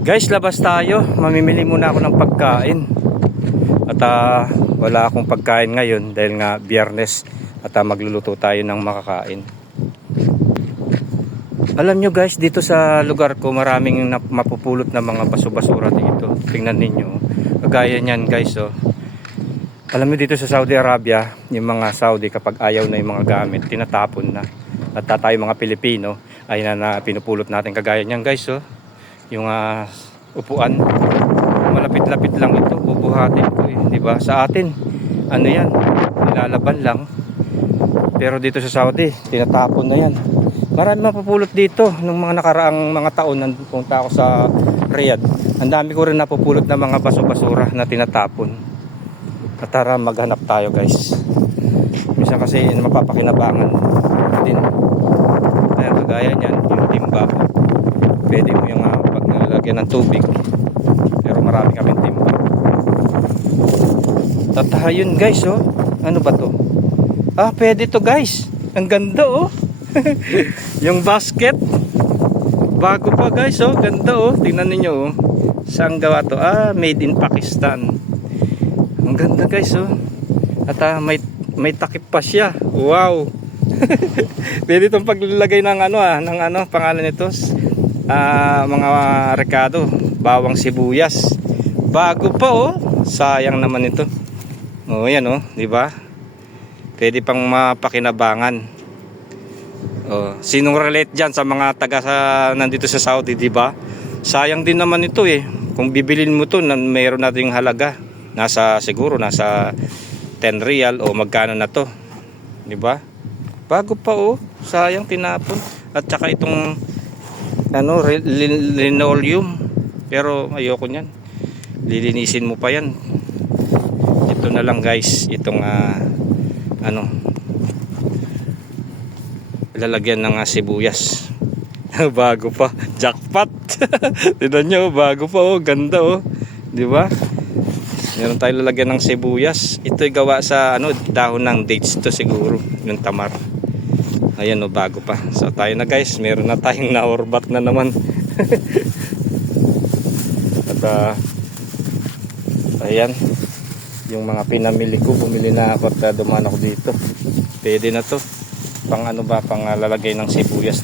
Guys, labas tayo. Mamimili muna ako ng pagkain. At wala akong pagkain ngayon dahil nga Biyernes. At magluluto tayo ng makakain. Alam nyo guys, dito sa lugar ko maraming mapupulot na mga baso-basura dito. Tingnan ninyo. Kagaya niyan guys, oh. Alam nyo dito sa Saudi Arabia, yung mga Saudi kapag ayaw na yung mga gamit, tinatapon na. At tayo mga Pilipino ay na pinupulot natin. Kagaya niyan guys, oh. Yung upuan, malapit-lapit lang ito, bubuhatin ko eh, di ba? Sa atin, ano yan, nilalaban lang. Pero dito sa Saudi, tinatapon na yan. Marami mapupulot dito. Nung mga nakaraang mga taon, nagpunta ako sa Riyadh, ang dami ko rin napupulot na mga baso-basura na tinatapon. At tara, maghanap tayo guys. Minsan kasi mapapakinabangan din. Ayan, kagaya niyan, yung timba. Pwede mo yung paglalagyan ng tubig. Pero marami kaming timba. At yun guys, oh. Ano ba to? Pwede to guys. Ang ganda, oh. Yung basket. Bago pa guys, oh. Ganda, oh. Tingnan niyo, oh. Saan gawa to? Made in Pakistan. Ang ganda guys, oh. At may takip pa siya. Wow. Pwede itong paglalagay ng pangalan nito. Mga rekado, bawang sibuyas. Bago pa, oh. Sayang naman ito. Oh, yan, oh, di ba? Pwede pang mapakinabangan. Oh, sinong relate diyan sa mga nandito sa Saudi, di ba? Sayang din naman ito eh. Kung bibilin mo to, mayroon na ding halaga. Siguro nasa 10 riyal o magkano na to. Di ba? Bago pa, oh. Sayang, tinapon. At saka itong linoleum. Pero ayoko niyan. Lilinisin mo pa yan. Ito na lang guys, itong lalagyan ng sibuyas. Bago pa, jackpot. Tignan nyo, bago pa, oh, ganda, oh. Di ba? Meron tayong lalagyan ng sibuyas. Ito ay gawa sa dahon ng dates to siguro, yung tamar. Ayan, oh, bago pa. So tayo na guys, meron na tayong naorbat na naman. At ayan, yung mga pinamili ko, bumili na ako at dumaan ako dito. Pwede na to. Pang pang lalagay ng sibuyas.